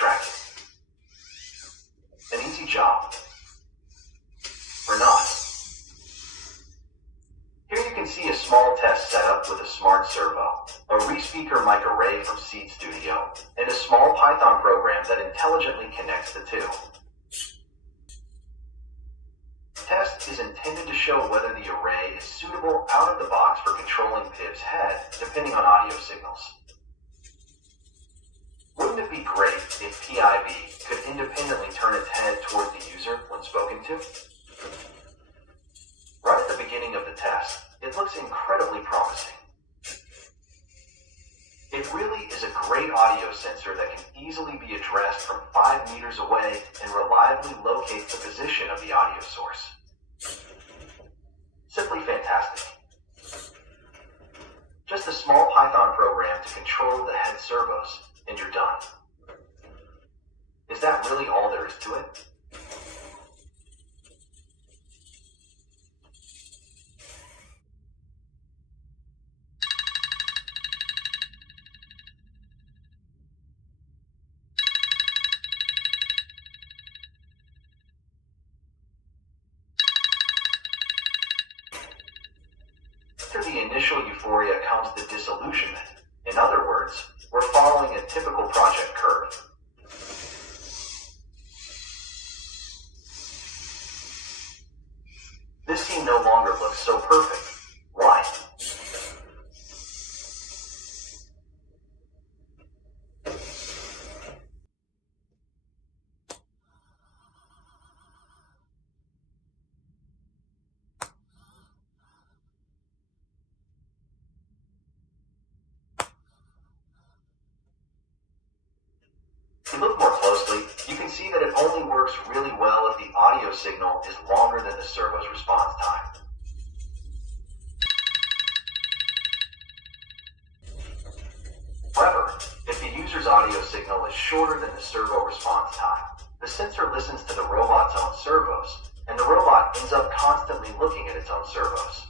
tracking. An easy job. Or not. Here you can see a small test setup with a smart servo, a ReSpeaker Mic Array from Seed Studio, and a small Python program that intelligently connects the two. The test is intended to show whether the array is suitable out of the box for controlling Pib's head, depending on audio signals. Wouldn't it be great if PIB could independently turn its head toward the user when spoken to? Right at the beginning of the test, it looks incredibly promising. It really is a great audio sensor that can easily be addressed from 5 meters away and reliably locate the position of the audio source. Simply fantastic. Just a small Python program to control the head servos, and you're done. Is that really all there is to it? After the initial euphoria comes the disillusionment. In other words, we're following a typical project curve. This scene no longer looks so perfect. Why? If you look more closely, you can see that it only works really well if the audio signal is longer than the servo's response time. However, if the user's audio signal is shorter than the servo response time, the sensor listens to the robot's own servos, and the robot ends up constantly looking at its own servos.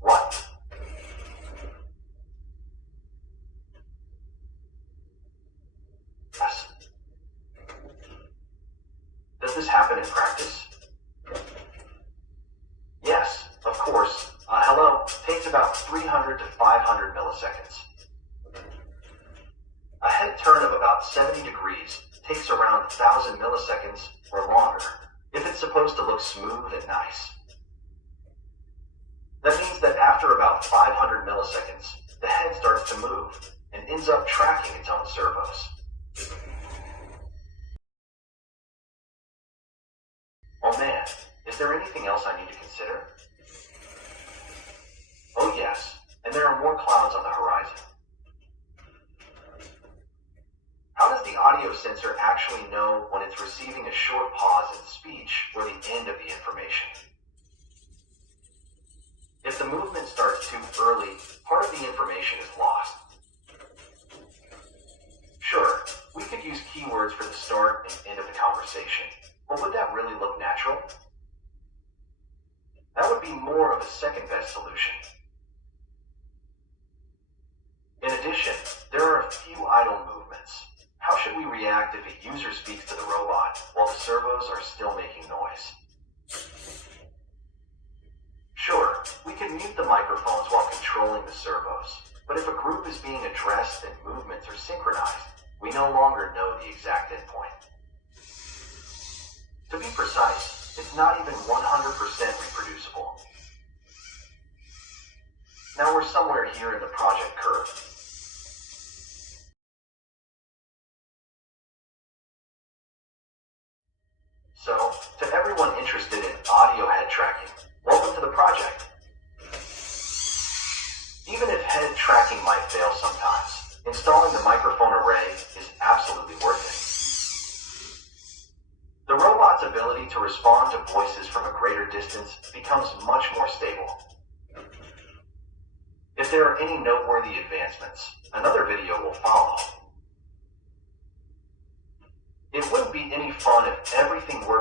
What? Yes. Does this happen in practice? Yes, of course. Hello takes about 300 to 500 milliseconds. A head turn of about 70 degrees takes around 1,000 milliseconds or longer if it's supposed to look smooth and nice. That means that after about 500 milliseconds, the head starts to move and ends up tracking its own servos. Oh man, is there anything else I need to consider? Oh yes, and there are more clouds on the horizon. How does the audio sensor actually know when it's receiving a short pause in speech or the end of the information? If the movement starts too early, part of the information is lost. Sure, we could use keywords for the start and end of the conversation, but would that really look natural? That would be more of a second best solution. In addition, there are a few idle movements. How should we react if a user speaks to the robot while the servos are still making noise? Sure, we can mute the microphones while controlling the servos, but if a group is being addressed and movements are synchronized, we no longer know the exact endpoint. To be precise, it's not even 100% reproducible. Now we're somewhere here in the project curve. So, to everyone interested in audio head tracking, welcome to the project. Even if head tracking might fail sometimes, installing the microphone array is absolutely worth it. The robot's ability to respond to voices from a greater distance becomes much more stable. If there are any noteworthy advancements, another video will follow. It wouldn't be any fun if everything worked